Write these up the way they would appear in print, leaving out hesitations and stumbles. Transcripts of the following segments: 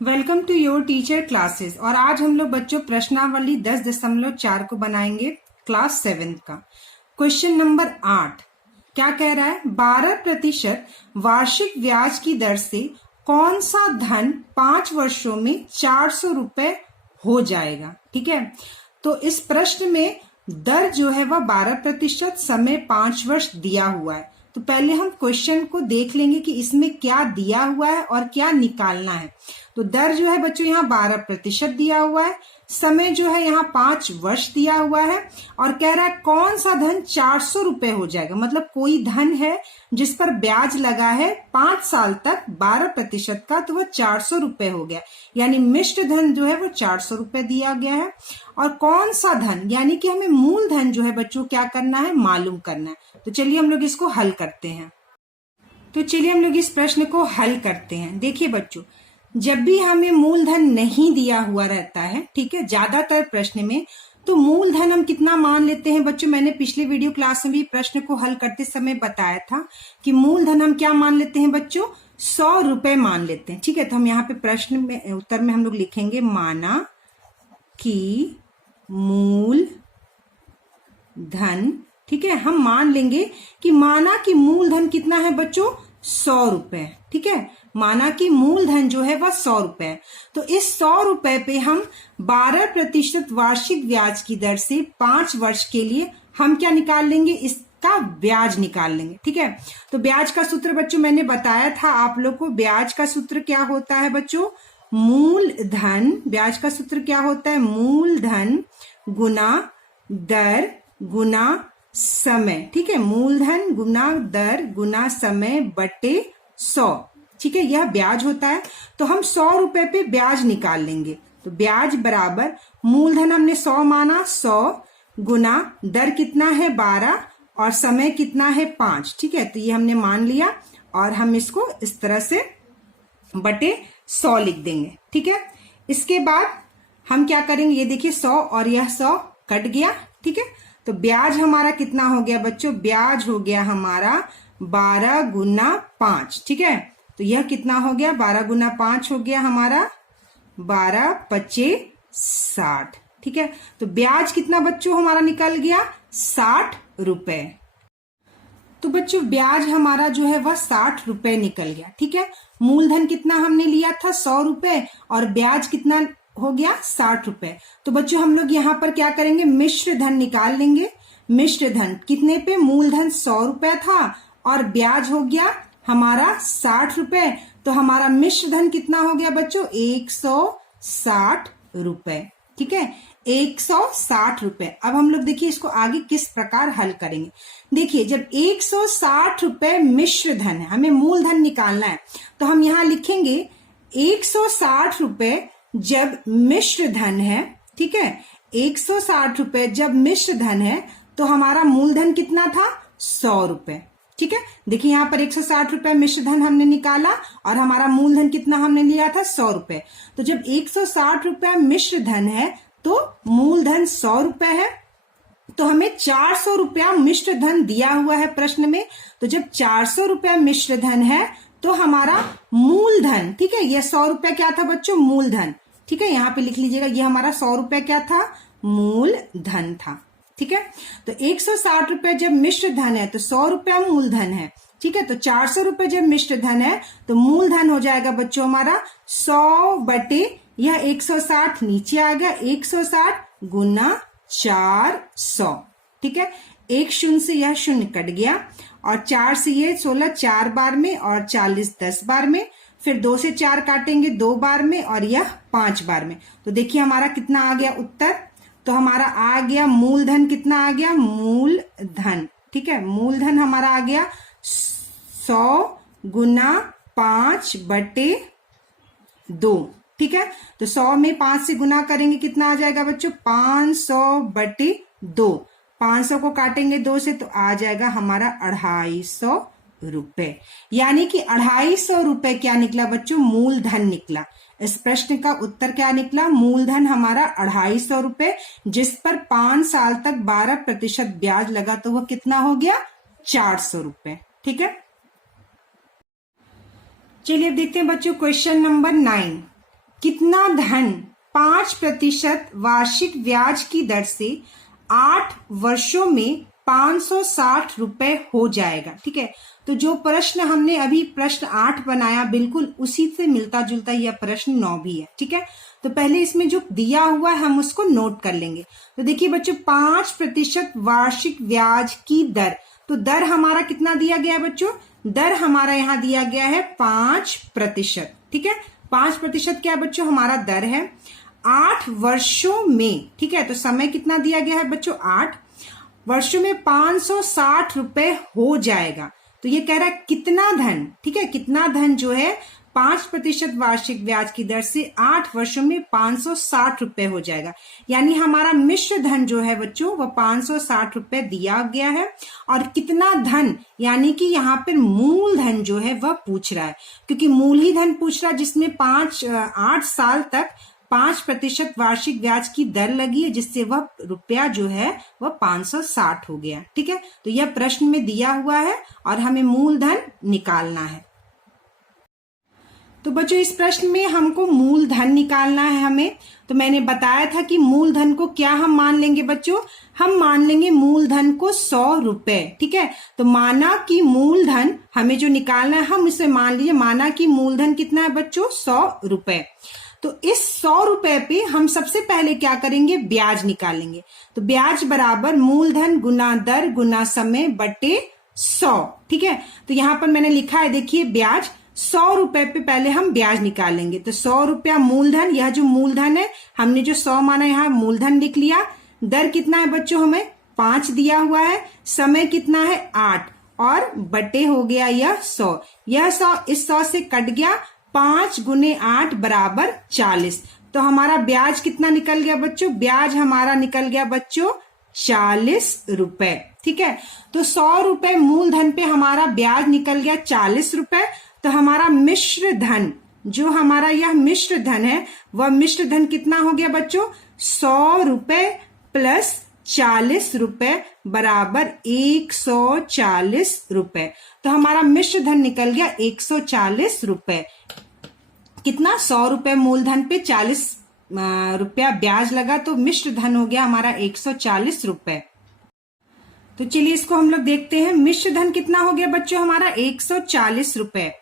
Welcome to your teacher classes. और आज हम लोग बच्चों प्रश्नावली 10.4 को बनाएंगे क्लास 7 का। क्वेश्चन नंबर 8 क्या कह रहा है? 12% वार्षिक ब्याज की दर से कौन सा धन 5 वर्षों में 400 रुपए हो जाएगा। ठीक है, तो इस प्रश्न में दर जो है वह 12%, समय 5 वर्ष दिया हुआ है। तो पहले हम क्वेश्चन को देख लेंगे कि इसमें क्या दिया हुआ है और क्या निकालना है। तो दर जो है बच्चों यहाँ 12% दिया हुआ है, समय जो है यहाँ 5 वर्ष दिया हुआ है, और कह रहा है कौन सा धन 400 रुपए हो जाएगा। मतलब कोई धन है जिस पर ब्याज लगा है 5 साल तक 12% का, तो वह 400 रुपए हो गया। यानी मिश्र धन जो है वो 400 रुपए दिया गया है। और कौन सा धन, यानी कि हमें मूल धन जो है बच्चों क्या करना है, मालूम करना है। तो चलिए हम लोग इसको हल करते हैं। तो चलिए हम लोग इस प्रश्न को हल करते हैं। देखिए बच्चों, जब भी हमें मूलधन नहीं दिया हुआ रहता है, ठीक है, ज्यादातर प्रश्न में, तो मूलधन हम कितना मान लेते हैं बच्चों। मैंने पिछले वीडियो क्लास में भी प्रश्न को हल करते समय बताया था कि मूलधन हम क्या मान लेते हैं बच्चों, 100 रुपए मान लेते हैं। ठीक है, तो हम यहाँ पे प्रश्न में उत्तर में हम लोग लिखेंगे माना कि मूल धन, ठीक है, हम मान लेंगे कि माना कि मूलधन कितना है बच्चों, 100 रुपए। ठीक है, माना कि मूलधन जो है वह 100 रुपए है। तो इस 100 रुपए पे हम 12% वार्षिक ब्याज की दर से 5 वर्ष के लिए हम क्या निकाल लेंगे, इसका ब्याज निकाल लेंगे। ठीक है, तो ब्याज का सूत्र बच्चों मैंने बताया था आप लोग को। ब्याज का सूत्र क्या होता है बच्चों, मूलधन। ब्याज का सूत्र क्या होता है, मूलधन गुना दर गुना समय। ठीक है, मूलधन गुना दर गुना समय बटे 100। ठीक है, यह ब्याज होता है। तो हम 100 रुपए पे ब्याज निकाल लेंगे। तो ब्याज बराबर मूलधन हमने 100 माना, 100 गुना दर कितना है 12 और समय कितना है 5। ठीक है, तो ये हमने मान लिया और हम इसको इस तरह से बटे 100 लिख देंगे। ठीक है, इसके बाद हम क्या करेंगे, ये देखिए 100 और यह 100 कट गया। ठीक है, तो ब्याज हमारा कितना हो गया बच्चों, ब्याज हो गया हमारा 12 गुना 5। ठीक है, तो यह कितना हो गया, 12 गुना 5 हो गया हमारा 12 पच्चे 60। ठीक है, तो ब्याज कितना बच्चों हमारा निकल गया, 60 रुपए। तो बच्चों ब्याज हमारा जो है वह 60 रुपए निकल गया। ठीक है, मूलधन कितना हमने लिया था, 100 रुपए, और ब्याज कितना हो गया, 60 रुपए। तो बच्चों हम लोग यहाँ पर क्या करेंगे, मिश्र धन निकाल लेंगे। मिश्र धन कितने पे, मूलधन 100 रुपए था और ब्याज हो गया हमारा 60 रुपए। तो हमारा मिश्र धन कितना हो गया बच्चों, 160 रुपए। ठीक है, 160 रुपए। अब हम लोग देखिए इसको आगे किस प्रकार हल करेंगे। देखिए, जब 160 रुपए मिश्र धन है, हमें मूलधन निकालना है, तो हम यहाँ लिखेंगे 160 रुपए जब मिश्र धन है। ठीक है, 160 रुपए जब मिश्र धन है, तो हमारा मूलधन कितना था, 100 रुपए। ठीक है, देखिए यहाँ पर 160 रुपए मिश्र धन हमने निकाला और हमारा मूलधन कितना हमने लिया था, 100 रुपए। तो जब 160 रुपए मिश्र धन है तो मूलधन 100 रुपए है, तो हमें 400 रुपया मिश्र धन दिया हुआ है प्रश्न में। तो जब 400 रुपया मिश्र धन है तो हमारा मूलधन, ठीक है, यह 100 रुपया क्या था बच्चों, मूलधन। ठीक है, यहाँ पे लिख लीजिएगा, यह हमारा 100 रुपया क्या था, मूलधन था। ठीक है, तो 160 रुपए जब मिश्र धन है तो 100 रुपया मूलधन है। ठीक है, तो 400 रुपए जब मिश्र धन है तो मूलधन हो जाएगा बच्चों हमारा 100 बटे यह 160 नीचे आ गया, 160 गुना 400। ठीक है, एक शून्य से यह शून्य कट गया और 4 से ये 16 4 बार में और 40 10 बार में, फिर 2 से 4 काटेंगे 2 बार में और यह 5 बार में। तो देखिए हमारा कितना आ गया उत्तर, तो हमारा आ गया मूलधन कितना आ गया, मूलधन। ठीक है, मूलधन हमारा आ गया 100 गुना 5 बटे 2। ठीक है, तो 100 में 5 से गुना करेंगे कितना आ जाएगा बच्चों, 500 बटे 2। 500 को काटेंगे 2 से तो आ जाएगा हमारा 250 रुपए। यानी कि 250 रुपए क्या निकला बच्चों, मूलधन निकला। इस प्रश्न का उत्तर क्या निकला, मूलधन हमारा 250 रुपए, जिस पर 5 साल तक 12% ब्याज लगा, तो वह कितना हो गया, 400 रुपए। ठीक है, चलिए अब देखते हैं बच्चों क्वेश्चन नंबर 9। कितना धन 5% वार्षिक ब्याज की दर से 8 वर्षों में 560 रुपए हो जाएगा। ठीक है, तो जो प्रश्न हमने अभी प्रश्न 8 बनाया बिल्कुल उसी से मिलता जुलता यह प्रश्न 9 भी है। ठीक है, तो पहले इसमें जो दिया हुआ है हम उसको नोट कर लेंगे। तो देखिए बच्चों, 5% वार्षिक ब्याज की दर, तो दर हमारा कितना दिया गया है बच्चों? दर हमारा यहाँ दिया गया है 5%। ठीक है, 5% क्या है बच्चों? हमारा दर है 8 वर्षों में। ठीक है, तो समय कितना दिया गया है बच्चों? 8 वर्षों में 560 रुपए हो जाएगा। तो ये कह रहा है कितना धन, ठीक है, कितना धन जो है 5% वार्षिक ब्याज की दर से 8 वर्षों में 560 रुपए हो जाएगा। यानी हमारा मिश्र धन जो है बच्चों वह 560 रुपए दिया गया है। और कितना धन, यानी कि यहाँ पर मूल धन जो है वह पूछ रहा है, क्योंकि मूल ही धन पूछ रहा है जिसमें 8 साल तक 5% वार्षिक ब्याज की दर लगी है, जिससे वह रुपया जो है वह 560 हो गया। ठीक है, तो यह प्रश्न में दिया हुआ है और हमें मूलधन निकालना है। तो बच्चों इस प्रश्न में हमको मूलधन निकालना है हमें। तो मैंने बताया था कि मूलधन को क्या हम मान लेंगे बच्चों? हम मान लेंगे मूलधन को 100 रुपए। ठीक है, तो माना कि मूलधन हमें जो निकालना है, हम इसे मान लीजिए, माना कि मूलधन कितना है बच्चों? 100 रुपए। तो इस 100 रुपए पे हम सबसे पहले क्या करेंगे? ब्याज निकालेंगे। तो ब्याज बराबर मूलधन गुना दर गुना समय बटे 100। ठीक है, तो यहां पर मैंने लिखा है, देखिए ब्याज 100 रुपए पे पहले हम ब्याज निकालेंगे। तो 100 रुपया मूलधन, यह जो मूलधन है हमने जो 100 माना यहाँ मूलधन लिख लिया। दर कितना है बच्चों? हमें 5 दिया हुआ है। समय कितना है? 8 और बटे हो गया यह 100। यह 100 इस 100 से कट गया, 5 गुने 8 बराबर 40। तो हमारा ब्याज कितना निकल गया बच्चों? ब्याज हमारा निकल गया बच्चों 40 रुपए। ठीक है, तो 100 रुपए मूलधन पे हमारा ब्याज निकल गया 40 रुपए। तो हमारा मिश्र धन, जो हमारा यह मिश्र धन है, वह मिश्र धन कितना हो गया बच्चों? 100 रुपए प्लस 40 रुपए बराबर 140 रुपए। तो हमारा मिश्र धन निकल गया 140 रुपए। कितना? 100 रुपए मूलधन पे 40 रुपया ब्याज लगा, तो मिश्र धन हो गया हमारा 140 रुपए। तो चलिए इसको हम लोग देखते हैं। मिश्र धन कितना हो गया बच्चों? हमारा 140 रुपए।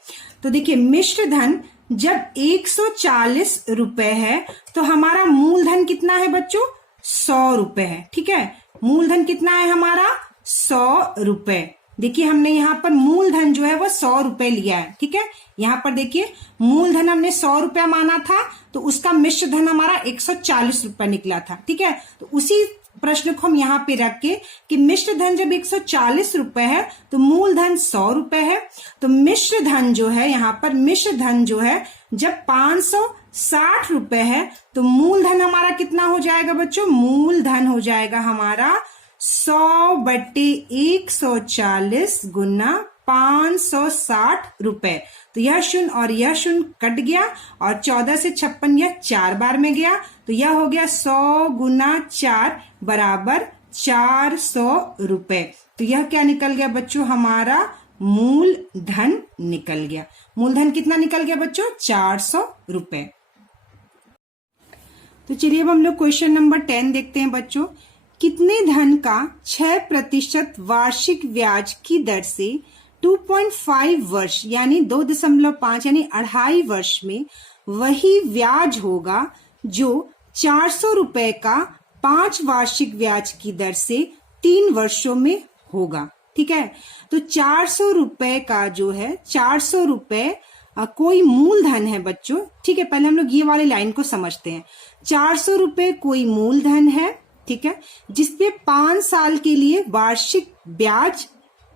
तो देखिए मिश्र धन जब 140 रुपए है तो हमारा मूलधन कितना है बच्चों? 100 रुपए है। ठीक है, मूलधन कितना है हमारा? 100 रुपए। देखिए हमने यहाँ पर मूलधन जो है वह 100 रुपए लिया है। ठीक है, यहाँ पर देखिए मूलधन हमने 100 रुपया माना था, तो उसका मिश्र धन हमारा 140 रुपए निकला था। ठीक है, तो उसी प्रश्न को हम यहाँ पे रख के कि मिश्र धन जब 140 रुपए है तो मूलधन 100 रुपए है, तो मिश्र धन जो है यहाँ पर, मिश्र धन जो है जब 560 रुपए है तो मूलधन हमारा कितना हो जाएगा बच्चों? मूलधन हो जाएगा हमारा 100 बटे 140 गुना 560 रुपए। तो यह शून्य और यह शून्य कट गया और 14 से 56 यह 4 बार में गया, तो यह हो गया 100 गुना 4 बराबर 400 रुपए। तो यह क्या निकल गया बच्चों? हमारा मूलधन निकल गया। मूलधन कितना निकल गया बच्चों? 400 रुपए। तो चलिए अब हम लोग क्वेश्चन नंबर 10 देखते हैं बच्चों। कितने धन का 6% वार्षिक ब्याज की दर से 2.5 वर्ष यानी 2.5 यानी 2.5 वर्ष में वही ब्याज होगा जो 400 रुपए का 5 वार्षिक ब्याज की दर से 3 वर्षों में होगा। ठीक है, तो 400 रुपए का जो है 400 रुपए कोई मूलधन है बच्चों। ठीक है, पहले हम लोग ये वाली लाइन को समझते हैं। 400 रुपए कोई मूलधन है, ठीक है, जिसपे 5 साल के लिए वार्षिक ब्याज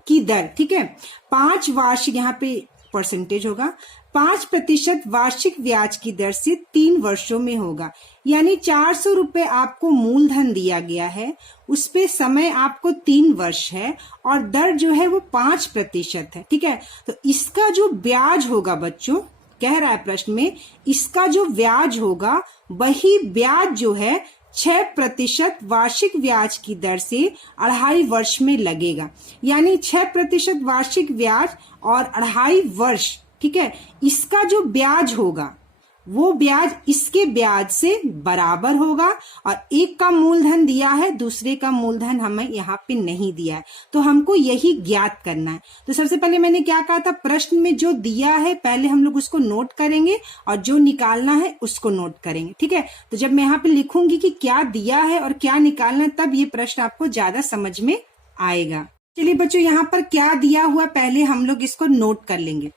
की दर, ठीक है, 5 वार्षिक, यहाँ पे परसेंटेज होगा, 5% वार्षिक ब्याज की दर से 3 वर्षों में होगा। यानी 400 रुपए आपको मूलधन दिया गया है, उस पे समय आपको 3 वर्ष है और दर जो है वो 5% है। ठीक है, तो इसका जो ब्याज होगा बच्चों, कह रहा है प्रश्न में, इसका जो ब्याज होगा वही ब्याज जो है 6% वार्षिक ब्याज की दर से 2.5 वर्ष में लगेगा। यानी 6% वार्षिक ब्याज और 2.5 वर्ष, ठीक है, इसका जो ब्याज होगा वो ब्याज इसके ब्याज से बराबर होगा, और एक का मूलधन दिया है, दूसरे का मूलधन हमें यहाँ पे नहीं दिया है, तो हमको यही ज्ञात करना है। तो सबसे पहले मैंने क्या कहा था, प्रश्न में जो दिया है पहले हम लोग उसको नोट करेंगे और जो निकालना है उसको नोट करेंगे, ठीक है। तो जब मैं यहाँ पे लिखूंगी कि क्या दिया है और क्या निकालना है, तब ये प्रश्न आपको ज्यादा समझ में आएगा। चलिए बच्चों, यहाँ पर क्या दिया हुआ पहले हम लोग इसको नोट कर लेंगे।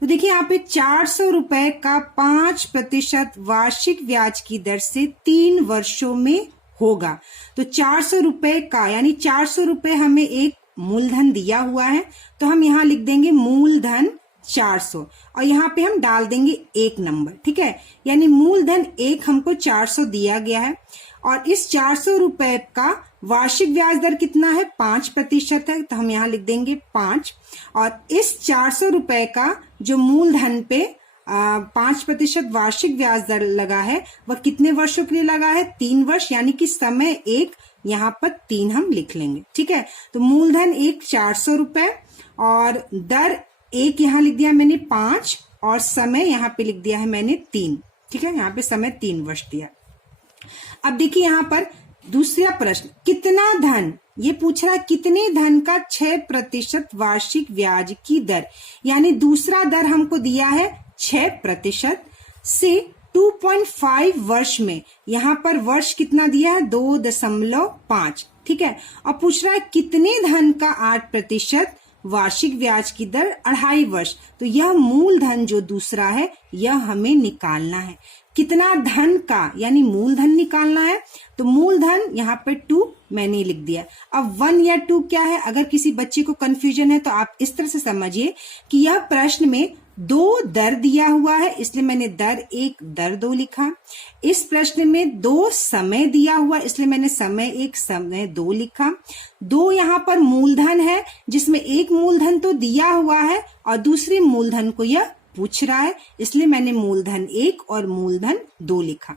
तो देखिए यहाँ पे 400 रुपए का 5% वार्षिक ब्याज की दर से 3 वर्षों में होगा। तो 400 रुपए का यानी 400 रुपए हमें एक मूलधन दिया हुआ है, तो हम यहाँ लिख देंगे मूलधन 400 और यहाँ पे हम डाल देंगे 1 नंबर, ठीक है। यानी मूलधन 1 हमको 400 दिया गया है, और इस 400 रुपए का वार्षिक ब्याज दर कितना है, 5% है, तो हम यहाँ लिख देंगे 5। और इस 400 रुपए का जो मूलधन पे 5% वार्षिक ब्याज दर लगा है, वह कितने वर्षों के लिए लगा है, 3 वर्ष, यानी कि समय 1 यहाँ पर 3 हम लिख लेंगे, ठीक है। तो मूलधन 1 400 रुपए और दर 1 यहाँ लिख दिया मैंने 5, और समय यहाँ पे लिख दिया है मैंने 3, ठीक है। यहाँ पे समय 3 वर्ष दिया। अब देखिए यहाँ पर दूसरा प्रश्न, कितना धन, ये पूछ रहा है कितने धन का 6% वार्षिक ब्याज की दर, यानी दूसरा दर हमको दिया है 6% से 2.5 वर्ष में, यहाँ पर वर्ष कितना दिया है 2.5, ठीक है। और पूछ रहा है कितने धन का 8% वार्षिक ब्याज की दर 2.5 वर्ष, तो यह मूलधन जो दूसरा है यह हमें निकालना है। कितना धन का यानी मूलधन निकालना है, तो मूलधन यहाँ पे 2 मैंने लिख दिया। अब 1 या 2 क्या है, अगर किसी बच्चे को कंफ्यूजन है तो आप इस तरह से समझिए कि यह प्रश्न में 2 दर दिया हुआ है, इसलिए मैंने दर 1 दर 2 लिखा। इस प्रश्न में 2 समय दिया हुआ, इसलिए मैंने समय 1 समय 2 लिखा। 2 यहाँ पर मूलधन है, जिसमें एक मूलधन तो दिया हुआ है और दूसरे मूलधन को यह पूछ रहा है, इसलिए मैंने मूलधन 1 और मूलधन 2 लिखा।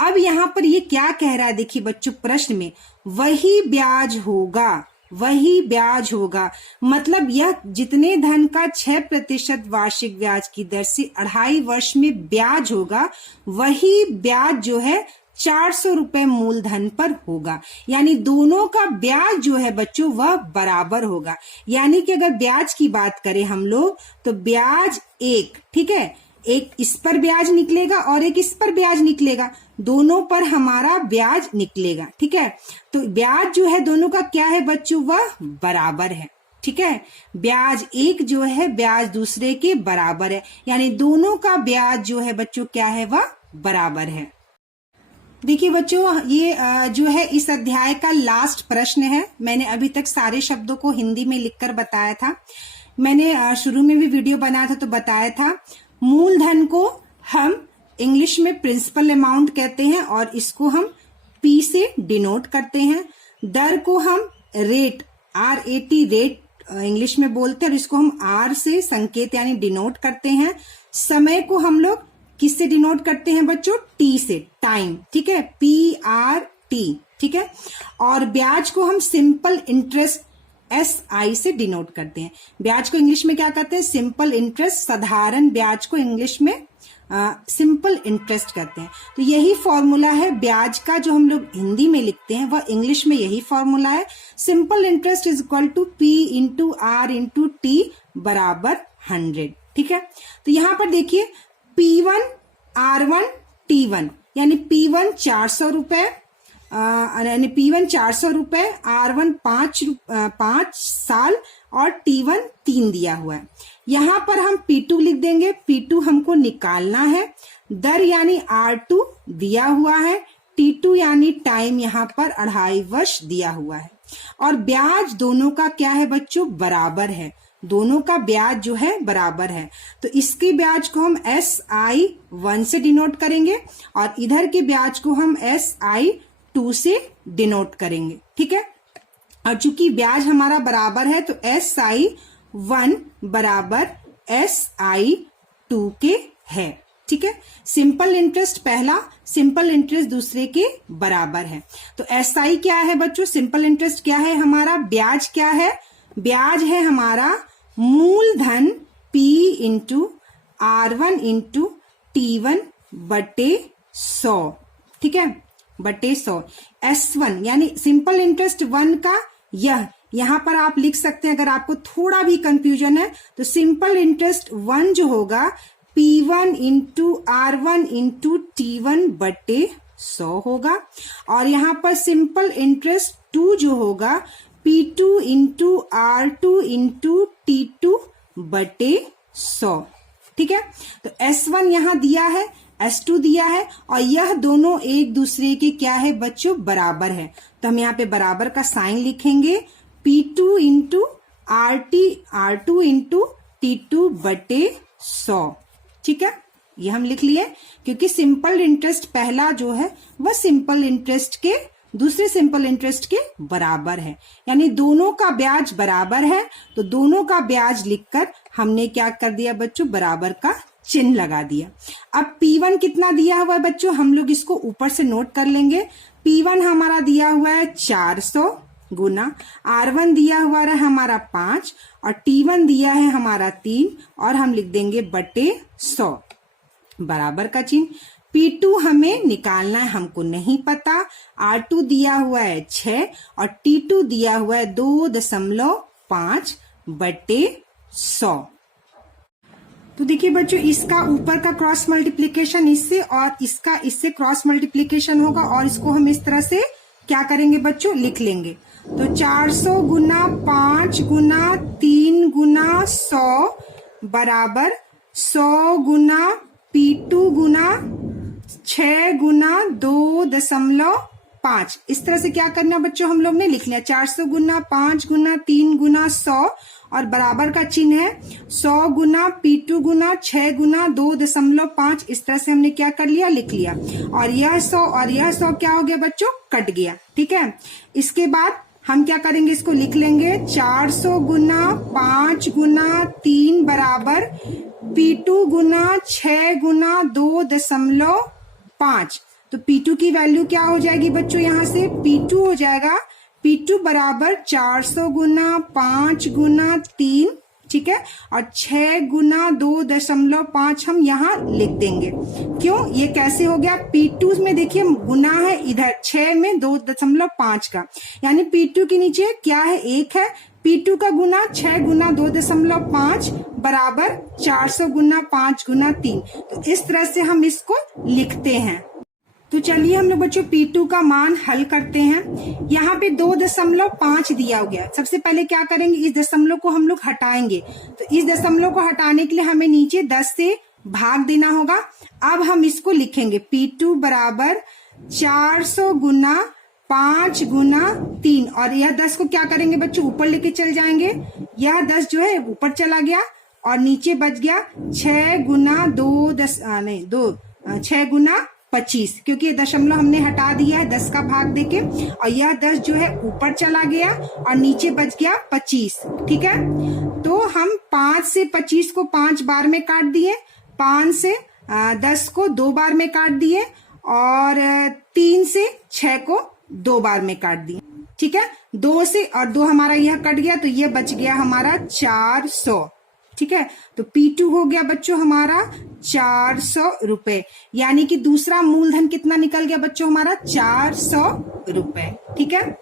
अब यहाँ पर ये क्या कह रहा है, देखिए बच्चों, प्रश्न में वही ब्याज होगा, वही ब्याज होगा, मतलब यह जितने धन का 6% वार्षिक ब्याज की दर से 2.5 वर्ष में ब्याज होगा, वही ब्याज जो है 400 रुपए मूलधन पर होगा। यानी दोनों का ब्याज जो है बच्चों वह बराबर होगा। यानी कि अगर ब्याज की बात करें हम लोग, तो ब्याज 1, ठीक है, एक इस पर ब्याज निकलेगा और एक इस पर ब्याज निकलेगा, दोनों पर हमारा ब्याज निकलेगा, ठीक है। तो ब्याज जो है दोनों का क्या है बच्चों, वह बराबर है, ठीक है। ब्याज 1 जो है ब्याज दूसरे के बराबर है, यानी दोनों का ब्याज जो है बच्चों क्या है, वह बराबर है। देखिए बच्चों, ये जो है इस अध्याय का लास्ट प्रश्न है। मैंने अभी तक सारे शब्दों को हिंदी में लिखकर बताया था। मैंने शुरू में भी वीडियो बनाया था तो बताया था, मूलधन को हम इंग्लिश में प्रिंसिपल अमाउंट कहते हैं और इसको हम P से डिनोट करते हैं। दर को हम रेट RAT रेट इंग्लिश में बोलते हैं और इसको हम R से संकेत यानी डिनोट करते हैं। समय को हम लोग किससे डिनोट करते हैं बच्चों, T से, टाइम, ठीक है, PRT, ठीक है। और ब्याज को हम सिंपल इंटरेस्ट SI से डिनोट करते हैं। ब्याज को इंग्लिश में क्या कहते हैं, सिंपल इंटरेस्ट, साधारण ब्याज को इंग्लिश में सिंपल इंटरेस्ट कहते हैं। तो यही फॉर्मूला है ब्याज का, जो हम लोग हिंदी में लिखते हैं वह इंग्लिश में यही फॉर्मूला है, simple interest is equal to P into R into T बराबर 100, ठीक है। तो यहाँ पर देखिए P1 R1 T1, यानी P1 400 रुपए, यानी P1 400 रुपए, R1 5 साल और T1 3 दिया हुआ है। यहाँ पर हम P2 लिख देंगे, P2 हमको निकालना है। दर यानी R2 दिया हुआ है, T2 यानी टाइम यहाँ पर 2.5 वर्ष दिया हुआ है। और ब्याज दोनों का क्या है बच्चों, बराबर है, दोनों का ब्याज जो है बराबर है। तो इसके ब्याज को हम SI1 से डिनोट करेंगे और इधर के ब्याज को हम SI2 से डिनोट करेंगे, ठीक है। और चूंकि ब्याज हमारा बराबर है तो SI1 बराबर SI2 के है, ठीक है। सिंपल इंटरेस्ट पहला, सिंपल इंटरेस्ट दूसरे के बराबर है। तो SI क्या है बच्चों, सिंपल इंटरेस्ट क्या है हमारा, ब्याज क्या है, ब्याज है हमारा मूलधन P into R1 into T1 बटे 100, ठीक है, बटे 100। S1 यानी सिंपल इंटरेस्ट 1 का यह यहां पर आप लिख सकते हैं, अगर आपको थोड़ा भी कंफ्यूजन है तो सिंपल इंटरेस्ट 1 जो होगा P1 into R1 into T1 बटे 100 होगा, और यहां पर सिंपल इंटरेस्ट 2 जो होगा P2 into R2 into T2 बटे 100, ठीक है। तो S1 यहां दिया है, S2 दिया है, और यह दोनों एक दूसरे के क्या है बच्चों, बराबर है। तो हम यहाँ पे बराबर का साइन लिखेंगे, P2 into R2 into T2 बटे 100, ठीक है। ये हम लिख लिए, क्योंकि सिंपल इंटरेस्ट पहला जो है वह सिंपल इंटरेस्ट के दूसरे सिंपल इंटरेस्ट के बराबर है, यानी दोनों का ब्याज बराबर है। तो दोनों का ब्याज लिखकर हमने क्या कर दिया बच्चों, बराबर का चिन्ह लगा दिया। अब P1 कितना दिया हुआ है बच्चों, हम लोग इसको ऊपर से नोट कर लेंगे। P1 हमारा दिया हुआ है 400 गुना R1 दिया हुआ है हमारा 5 और T1 दिया है हमारा 3, और हम लिख देंगे बटे 100, बराबर का चिन्ह। P2 हमें निकालना है, हमको नहीं पता। R2 दिया हुआ है 6 और T2 दिया हुआ है 2.5 बटे 100। तो देखिए बच्चों, इसका ऊपर का क्रॉस मल्टीप्लीकेशन इससे और इसका इससे क्रॉस मल्टीप्लीकेशन होगा, और इसको हम इस तरह से क्या करेंगे बच्चों, लिख लेंगे। तो 400 गुना 5 गुना 3 गुना 100 बराबर 100 गुना P2 गुना 6 गुना 2.5। इस तरह से क्या करना बच्चों, हम लोग ने लिख लिया 400 गुना 5 गुना 3 गुना 100 और बराबर का चिन्ह है 100 गुना P2 गुना 6 गुना 2.5। इस तरह से हमने क्या कर लिया, लिख लिया, और यह 100 क्या हो गया बच्चों, कट गया, ठीक है। इसके बाद हम क्या करेंगे, इसको लिख लेंगे 400 गुना 5 गुना 3 बराबर P2 गुना 6 गुना 2.5। तो P2 की वैल्यू क्या हो जाएगी बच्चों, यहाँ से P2 हो जाएगा, P2 बराबर 400 गुना 5 गुना 3, ठीक है, और 6 गुना 2.5 हम यहाँ लिख देंगे। क्यों, ये कैसे हो गया, P2 में देखिए गुना है इधर 6 में 2.5 का, यानी P2 के नीचे क्या है, 1 है। P2 का गुना 6 गुना 2.5 बराबर 400 गुना 5 गुना 3। तो इस तरह से हम इसको लिखते हैं। तो चलिए हम लोग बच्चों P2 का मान हल करते हैं। यहाँ पे 2.5 दिया हो गया। सबसे पहले क्या करेंगे, इस दशमलव को हम लोग हटाएंगे। तो इस दशमलव को हटाने के लिए हमें नीचे 10 से भाग देना होगा। अब हम इसको लिखेंगे P2 बराबर 400 गुना 5 गुना 3, और यह 10 को क्या करेंगे बच्चों, ऊपर लेके चल जाएंगे। यह 10 जो है ऊपर चला गया और नीचे बच गया 6 गुना 6 गुना 25, क्योंकि ये दशमलव हमने हटा दिया है 10 का भाग देके, और यह 10 जो है ऊपर चला गया और नीचे बच गया 25, ठीक है। तो हम 5 से 25 को 5 बार में काट दिए, 5 से 10 को 2 बार में काट दिए, और 3 से 6 को 2 बार में काट दिए, ठीक है। 2 से और 2 हमारा यह कट गया, तो यह बच गया हमारा 400, ठीक है। तो P2 हो गया बच्चों हमारा 400 रुपए, यानी कि दूसरा मूलधन कितना निकल गया बच्चों, हमारा 400 रुपए, ठीक है।